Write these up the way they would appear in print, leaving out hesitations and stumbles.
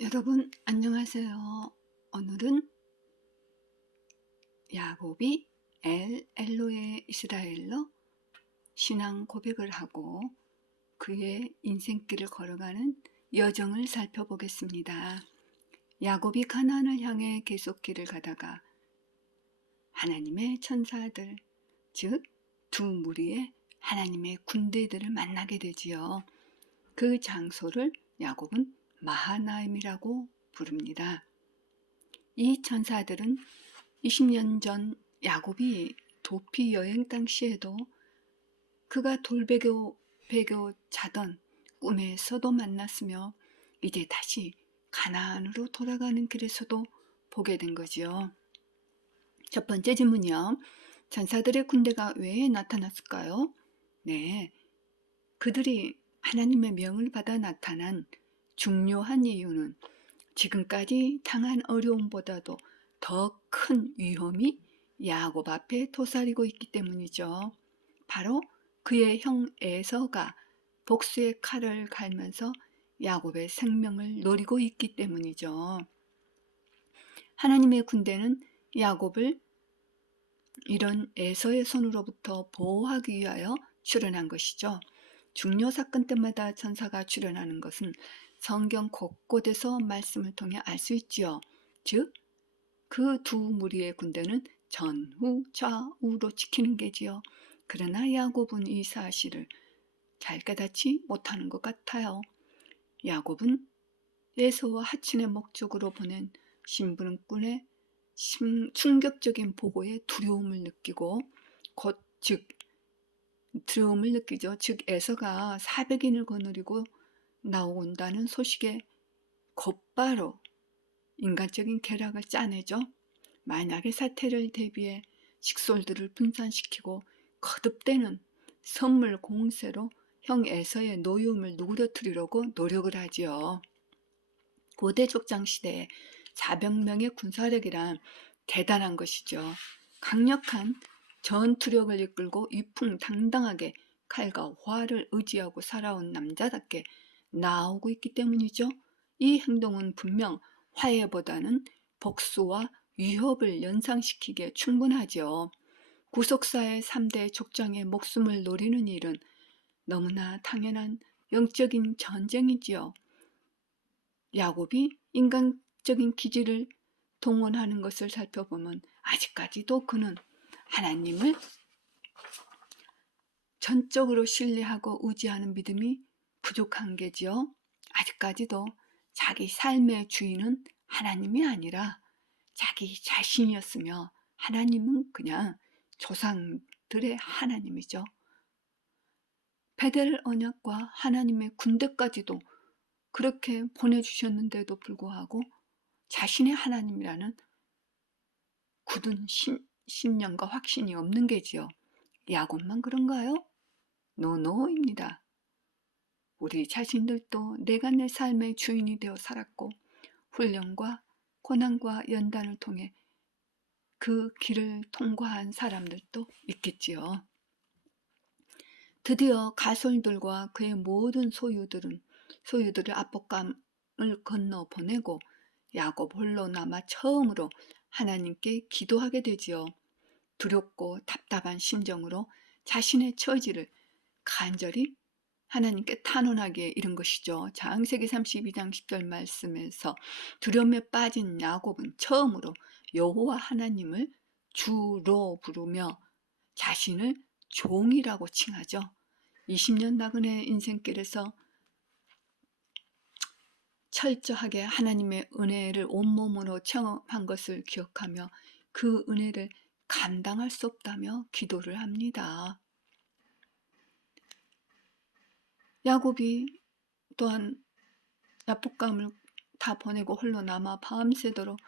여러분 안녕하세요. 오늘은 야곱이 엘로의 이스라엘로 신앙 고백을 하고 그의 인생길을 걸어가는 여정을 살펴보겠습니다. 야곱이 가나안을 향해 계속 길을 가다가 하나님의 천사들, 즉 두 무리의 하나님의 군대들을 만나게 되지요. 그 장소를 야곱은 마하나임이라고 부릅니다. 이 천사들은 20년 전 야곱이 도피 여행 당시에도 그가 돌베개 자던 꿈에서도 만났으며 이제 다시 가나안으로 돌아가는 길에서도 보게 된 거지요. 첫 번째 질문이요. 천사들의 군대가 왜 나타났을까요? 네, 그들이 하나님의 명을 받아 나타난 중요한 이유는 지금까지 당한 어려움보다도 더 큰 위험이 야곱 앞에 도사리고 있기 때문이죠. 바로 그의 형 에서가 복수의 칼을 갈면서 야곱의 생명을 노리고 있기 때문이죠. 하나님의 군대는 야곱을 이런 에서의 손으로부터 보호하기 위하여 출현한 것이죠. 중요 사건 때마다 천사가 출현하는 것은 성경 곳곳에서 말씀을 통해 알 수 있지요. 즉, 그 두 무리의 군대는 전후 좌우로 지키는 게지요. 그러나 야곱은 이 사실을 잘 깨닫지 못하는 것 같아요. 야곱은 에서와 하친의 목적으로 보낸 심부름꾼의 충격적인 보고에 두려움을 느끼고 두려움을 느끼죠. 즉 에서가 400인을 거느리고 나온다는 소식에 곧바로 인간적인 계략을 짜내죠. 만약의 사태를 대비해 식솔들을 분산시키고 거듭되는 선물 공세로 형 에서의 노여움을 누그러뜨리려고 노력을 하지요. 고대 족장 시대에 400명의 군사력이란 대단한 것이죠. 강력한 전투력을 이끌고 위풍당당하게 칼과 활을 의지하고 살아온 남자답게 나오고 있기 때문이죠. 이 행동은 분명 화해보다는 복수와 위협을 연상시키기에 충분하죠. 구속사의 3대 족장의 목숨을 노리는 일은 너무나 당연한 영적인 전쟁이지요. 야곱이 인간적인 기질을 동원하는 것을 살펴보면 아직까지도 그는 하나님을 전적으로 신뢰하고 의지하는 믿음이 부족한 게지요. 아직까지도 자기 삶의 주인은 하나님이 아니라 자기 자신이었으며 하나님은 그냥 조상들의 하나님이죠. 베델 언약과 하나님의 군대까지도 그렇게 보내주셨는데도 불구하고 자신의 하나님이라는 굳은 신념과 확신이 없는 게지요. 야곱만 그런가요? 노노입니다. 우리 자신들도 내가 내 삶의 주인이 되어 살았고 훈련과 고난과 연단을 통해 그 길을 통과한 사람들도 있겠지요. 드디어 가솔들과 그의 모든 소유들을 압복감을 건너 보내고 야곱 홀로 남아 처음으로 하나님께 기도하게 되지요. 두렵고 답답한 심정으로 자신의 처지를 간절히 하나님께 탄원하기에 이른 것이죠. 창세기 32장 10절 말씀에서 두려움에 빠진 야곱은 처음으로 여호와 하나님을 주로 부르며 자신을 종이라고 칭하죠. 20년 나그네 인생길에서 철저하게 하나님의 은혜를 온몸으로 체험한 것을 기억하며 그 은혜를 감당할 수 없다며 기도를 합니다. 야곱이 또한 야복감을 다 보내고 홀로 남아 밤새도록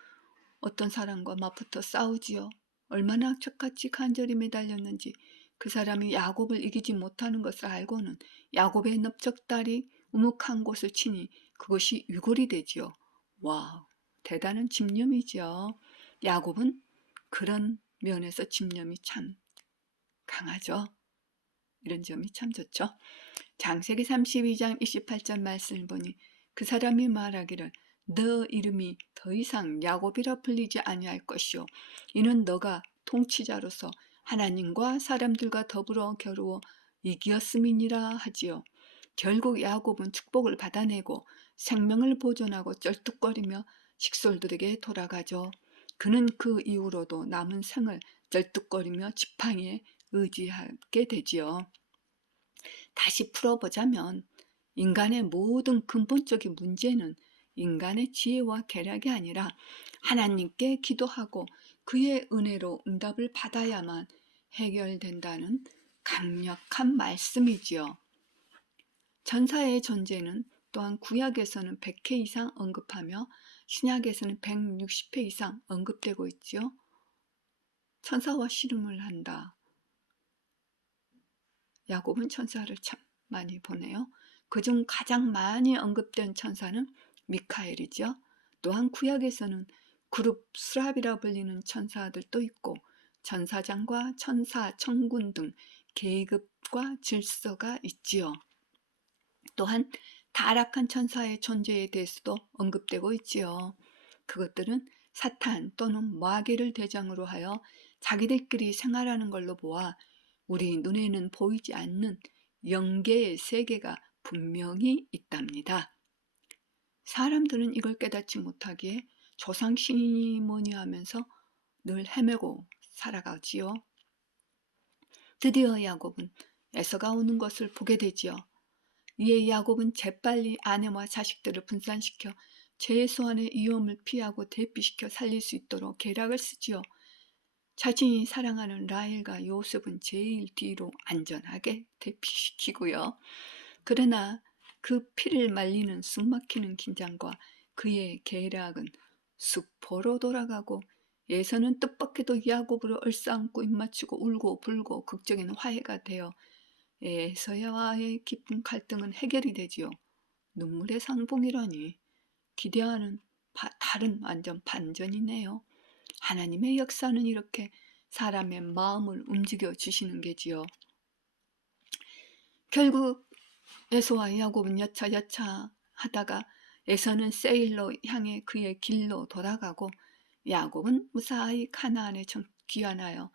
어떤 사람과 맞붙어 싸우지요. 얼마나 척같이 간절히 매달렸는지 그 사람이 야곱을 이기지 못하는 것을 알고는 야곱의 넓적다리 우묵한 곳을 치니 그것이 위골이 되지요. 와, 대단한 집념이지요. 야곱은 그런 면에서 집념이 참 강하죠. 이런 점이 참 좋죠. 창세기 32장 28절 말씀을 보니 그 사람이 말하기를 너 이름이 더 이상 야곱이라 불리지 아니할 것이요 이는 너가 통치자로서 하나님과 사람들과 더불어 겨루어 이기었음이니라 하지요. 결국 야곱은 축복을 받아내고 생명을 보존하고 쩔뚝거리며 식솔들에게 돌아가죠. 그는 그 이후로도 남은 생을 쩔뚝거리며 지팡이에 의지하게 되지요. 다시 풀어보자면 인간의 모든 근본적인 문제는 인간의 지혜와 계략이 아니라 하나님께 기도하고 그의 은혜로 응답을 받아야만 해결된다는 강력한 말씀이지요. 천사의 존재는 또한 구약에서는 100회 이상 언급하며 신약에서는 160회 이상 언급되고 있지요. 천사와 씨름을 한다. 야곱은 천사를 참 많이 보네요. 그중 가장 많이 언급된 천사는 미카엘이죠. 또한 구약에서는 그룹 수랍이라 불리는 천사들도 있고 천사장과 천사, 천군 등 계급과 질서가 있지요. 또한 타락한 천사의 존재에 대해서도 언급되고 있지요. 그것들은 사탄 또는 마귀를 대장으로 하여 자기들끼리 생활하는 걸로 보아 우리 눈에는 보이지 않는 영계의 세계가 분명히 있답니다. 사람들은 이걸 깨닫지 못하기에 조상신이 뭐니 하면서 늘 헤매고 살아가지요. 드디어 야곱은 에서가 오는 것을 보게 되지요. 이에 야곱은 재빨리 아내와 자식들을 분산시켜 최소한의 위험을 피하고 대피시켜 살릴 수 있도록 계략을 쓰지요. 자신이 사랑하는 라헬과 요셉은 제일 뒤로 안전하게 대피시키고요. 그러나 그 피를 말리는 숨막히는 긴장과 그의 계략은 수포로 돌아가고 예서는 뜻밖에도 야곱으로 얼싸안고 입맞추고 울고 불고 극적인 화해가 되어 에서와의 깊은 갈등은 해결이 되지요. 눈물의 상봉이라니 기대하는 다른 완전 반전이네요. 하나님의 역사는 이렇게 사람의 마음을 움직여 주시는 게지요. 결국 에서와 야곱은 여차여차 하다가 에서는 세일로 향해 그의 길로 돌아가고 야곱은 무사히 가나안에 귀환하여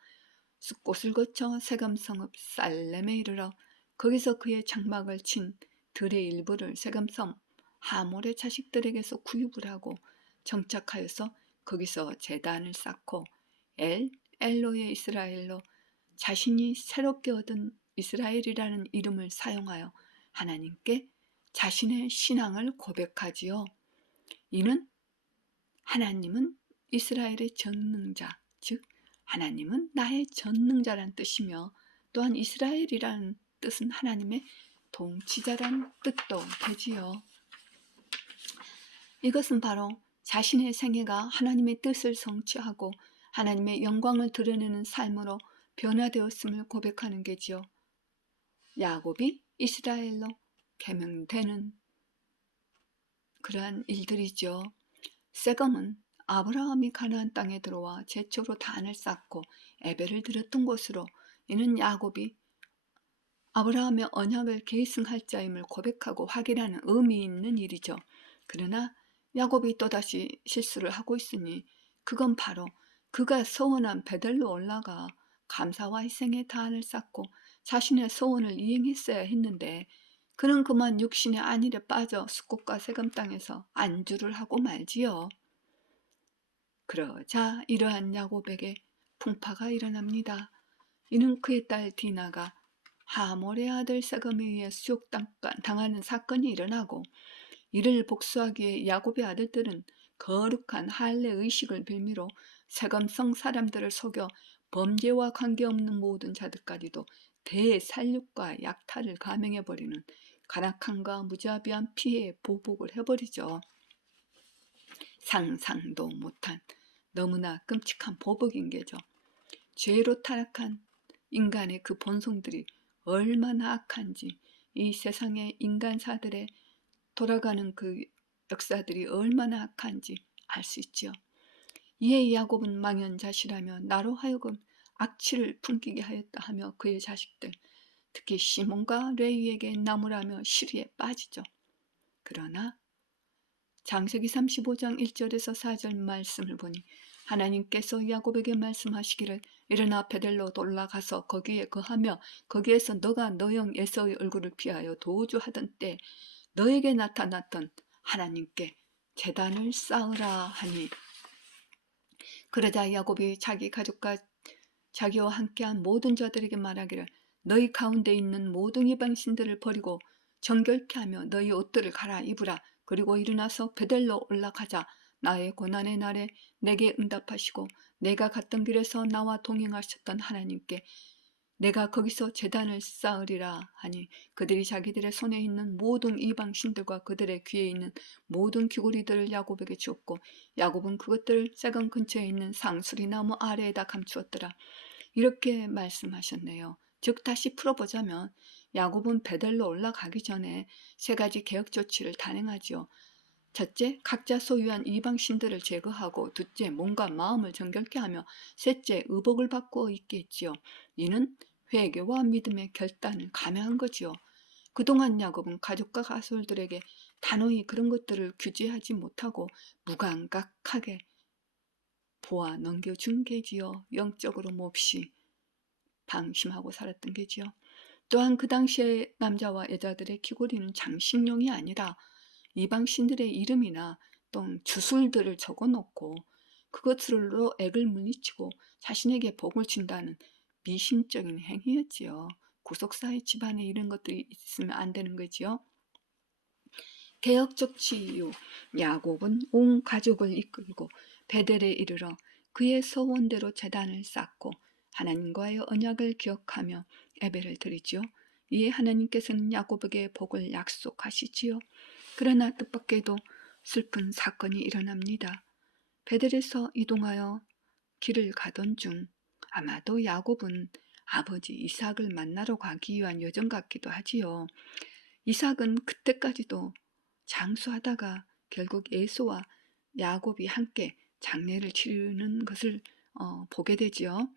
숫곳을 거쳐 세겜성읍 살렘에 이르러 거기서 그의 장막을 친 들의 일부를 세겜성 하몰의 자식들에게서 구입을 하고 정착하여서 거기서 제단을 쌓고 엘로의 이스라엘로 자신이 새롭게 얻은 이스라엘이라는 이름을 사용하여 하나님께 자신의 신앙을 고백하지요. 이는 하나님은 이스라엘의 전능자, 즉 하나님은 나의 전능자란 뜻이며 또한 이스라엘이라는 뜻은 하나님의 통치자란 뜻도 되지요. 이것은 바로 자신의 생애가 하나님의 뜻을 성취하고 하나님의 영광을 드러내는 삶으로 변화되었음을 고백하는 게지요. 야곱이 이스라엘로 개명되는 그러한 일들이죠. 세겜은 아브라함이 가나안 땅에 들어와 최초로 단을 쌓고 예배를 드렸던 곳으로 이는 야곱이 아브라함의 언약을 계승할 자임을 고백하고 확인하는 의미 있는 일이죠. 그러나 야곱이 또다시 실수를 하고 있으니 그건 바로 그가 서원한 베델로 올라가 감사와 희생의 단을 쌓고 자신의 소원을 이행했어야 했는데 그는 그만 육신의 안일에 빠져 숫곳과 세겜 땅에서 안주를 하고 말지요. 그러자 이러한 야곱에게 풍파가 일어납니다. 이는 그의 딸 디나가 하몰의 아들 세겜에 의해 수욕당하는 사건이 일어나고 이를 복수하기 위해 야곱의 아들들은 거룩한 할례 의식을 빌미로 세겜성 사람들을 속여 범죄와 관계없는 모든 자들까지도 대살육과 약탈을 감행해버리는 가락함과 무자비한 피해에 보복을 해버리죠. 상상도 못한 너무나 끔찍한 보복인 게죠. 죄로 타락한 인간의 그 본성들이 얼마나 악한지 이 세상의 인간사들의 돌아가는 그 역사들이 얼마나 악한지 알 수 있지요. 이에 야곱은 망연자실하며 나로 하여금 악취를 풍기게 하였다 하며 그의 자식들 특히 시몬과 레위에게 나무라며 시리에 빠지죠. 그러나 창세기 35장 1절에서 4절 말씀을 보니 하나님께서 야곱에게 말씀하시기를 일어나 베델로 올라가서 거기에 거하며 거기에서 너가 너 형 에서의 얼굴을 피하여 도주하던 때 너에게 나타났던 하나님께 제단을 쌓으라 하니, 그러자 야곱이 자기 가족과 자기와 함께한 모든 자들에게 말하기를 너희 가운데 있는 모든 이방신들을 버리고 정결케 하며 너희 옷들을 갈아입으라. 그리고 일어나서 베델로 올라가자. 나의 고난의 날에 내게 응답하시고 내가 갔던 길에서 나와 동행하셨던 하나님께 내가 거기서 제단을 쌓으리라 하니, 그들이 자기들의 손에 있는 모든 이방신들과 그들의 귀에 있는 모든 귀고리들을 야곱에게 주었고 야곱은 그것들을 세건 근처에 있는 상수리 나무 아래에다 감추었더라. 이렇게 말씀하셨네요. 즉 다시 풀어보자면 야곱은 베델로 올라가기 전에 세 가지 개혁 조치를 단행하지요. 첫째, 각자 소유한 이방신들을 제거하고, 둘째, 몸과 마음을 정결케 하며, 셋째, 의복을 바꾸어 입게 했지요. 이는 회개와 믿음의 결단을 감행한 거지요. 그동안 야곱은 가족과 가솔들에게 단호히 그런 것들을 규제하지 못하고 무감각하게 보아 넘겨준 게지요. 영적으로 몹시 방심하고 살았던 게지요. 또한 그 당시에 남자와 여자들의 귀고리는 장식용이 아니라 이방신들의 이름이나 또 주술들을 적어놓고 그것으로 액을 물리치고 자신에게 복을 준다는 미신적인 행위였지요. 구속사의 집안에 이런 것들이 있으면 안 되는 거지요. 개혁 조치 이후 야곱은 온 가족을 이끌고 베델에 이르러 그의 소원대로 제단을 쌓고 하나님과의 언약을 기억하며 예배를 드리지요. 이에 하나님께서는 야곱에게 복을 약속하시지요. 그러나 뜻밖에도 슬픈 사건이 일어납니다. 베델에서 이동하여 길을 가던 중 아마도 야곱은 아버지 이삭을 만나러 가기 위한 여정 같기도 하지요. 이삭은 그때까지도 장수하다가 결국 에서와 야곱이 함께 장례를 치르는 것을 보게 되지요.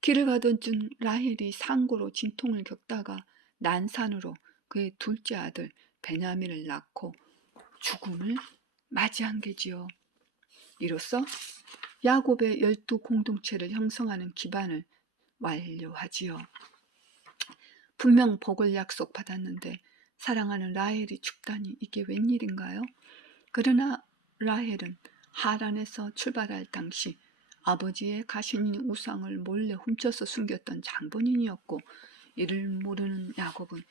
길을 가던 중 라헬이 상고로 진통을 겪다가 난산으로 그의 둘째 아들 베냐민을 낳고 죽음을 맞이한 게지요. 이로써 야곱의 12 공동체를 형성하는 기반을 완료하지요. 분명 복을 약속받았는데 사랑하는 라헬이 죽다니 이게 웬일인가요? 그러나 라헬은 하란에서 출발할 당시 아버지의 가신 우상을 몰래 훔쳐서 숨겼던 장본인이었고, 이를 모르는 야곱은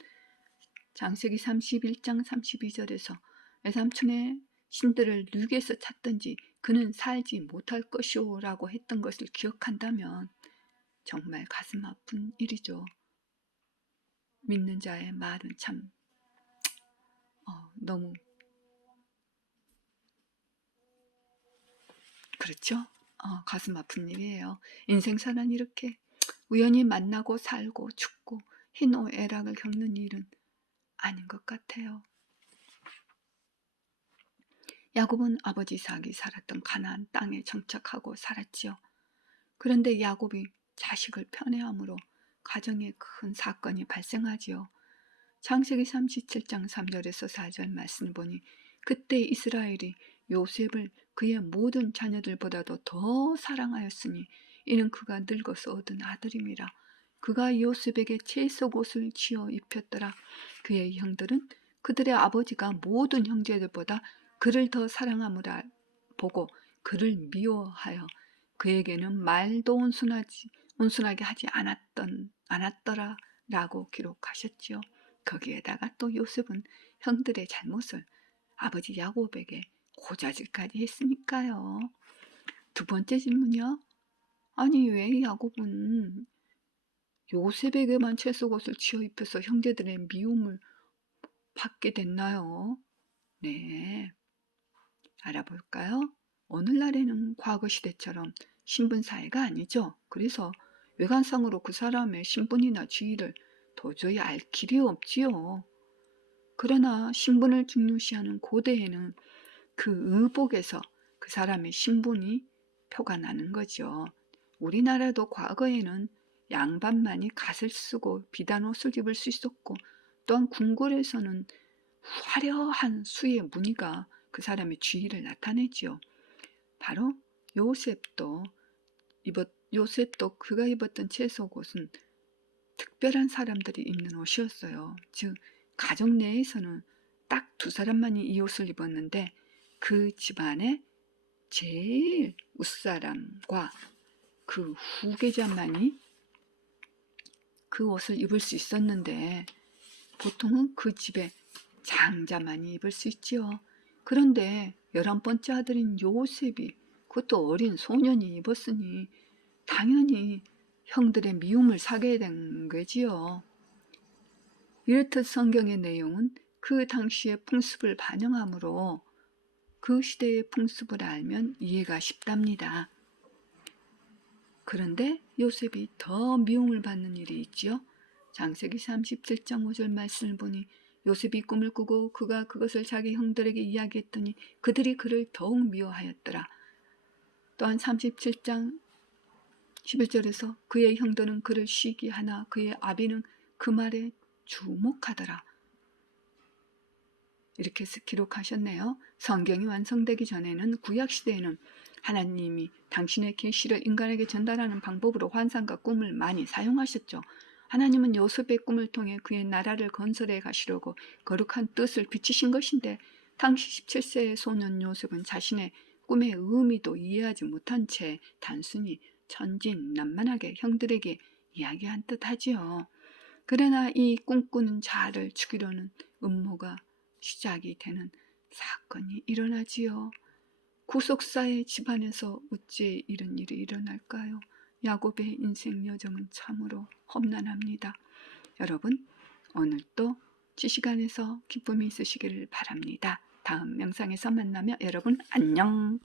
창세기 31장 32절에서 외삼촌의 신들을 누게서 찾든지 그는 살지 못할 것이오 라고 했던 것을 기억한다면 정말 가슴 아픈 일이죠. 믿는 자의 말은 참 너무 그렇죠? 가슴 아픈 일이에요. 인생사는 이렇게 우연히 만나고 살고 죽고 희노애락을 겪는 일은 아닌 것 같아요. 야곱은 아버지 이삭이 살았던 가나안 땅에 정착하고 살았지요. 그런데 야곱이 자식을 편애함으로 가정에 큰 사건이 발생하지요. 창세기 37장 3절에서 4절 말씀을 보니 그때 이스라엘이 요셉을 그의 모든 자녀들보다도 더 사랑하였으니 이는 그가 늙어서 얻은 아들임이라. 그가 요셉에게 채석옷을 지어 입혔더라. 그의 형들은 그들의 아버지가 모든 형제들보다 그를 더 사랑함을 보고 그를 미워하여 그에게는 말도 온순하게 하지 않았더라 라고 기록하셨지요. 거기에다가 또 요셉은 형들의 잘못을 아버지 야곱에게 고자질까지 했으니까요. 두 번째 질문이요. 아니 왜 야곱은 요셉에게만 채석옷을 지어 입혀서 형제들의 미움을 받게 됐나요? 네, 알아볼까요? 오늘날에는 과거 시대처럼 신분사회가 아니죠. 그래서 외관상으로 그 사람의 신분이나 지위를 도저히 알 길이 없지요. 그러나 신분을 중요시하는 고대에는 그 의복에서 그 사람의 신분이 표가 나는 거죠. 우리나라도 과거에는 양반만이 갓을 쓰고 비단 옷을 입을 수 있었고, 또한 궁궐에서는 화려한 수의 무늬가 그 사람의 지위를 나타내지요. 바로 요셉도 그가 입었던 채속옷은 특별한 사람들이 입는 옷이었어요. 즉 가족 내에서는 딱 두 사람만이 이 옷을 입었는데 그 집안의 제일 윗사람과 그 후계자만이 그 옷을 입을 수 있었는데 보통은 그 집의 장자만이 입을 수 있지요. 그런데 11번째 아들인 요셉이 그것도 어린 소년이 입었으니 당연히 형들의 미움을 사게 된 거지요. 이렇듯 성경의 내용은 그 당시의 풍습을 반영하므로 그 시대의 풍습을 알면 이해가 쉽답니다. 그런데 요셉이 더 미움을 받는 일이 있지요. 창세기 37장 5절 말씀을 보니 요셉이 꿈을 꾸고 그가 그것을 자기 형들에게 이야기했더니 그들이 그를 더욱 미워하였더라. 또한 37장 11절에서 그의 형들은 그를 시기하나 그의 아비는 그 말에 주목하더라. 이렇게 기록하셨네요. 성경이 완성되기 전에는 구약시대에는 하나님이 당신의 계시를 인간에게 전달하는 방법으로 환상과 꿈을 많이 사용하셨죠. 하나님은 요셉의 꿈을 통해 그의 나라를 건설해 가시려고 거룩한 뜻을 비치신 것인데 당시 17세의 소년 요셉은 자신의 꿈의 의미도 이해하지 못한 채 단순히 천진난만하게 형들에게 이야기한 듯 하지요. 그러나 이 꿈꾸는 자를 죽이려는 음모가 시작이 되는 사건이 일어나지요. 구속사의 집안에서 어찌 이런 일이 일어날까요? 야곱의 인생 여정은 참으로 험난합니다. 여러분, 오늘도 지식 안에서 기쁨이 있으시기를 바랍니다. 다음 영상에서 만나며 여러분 안녕.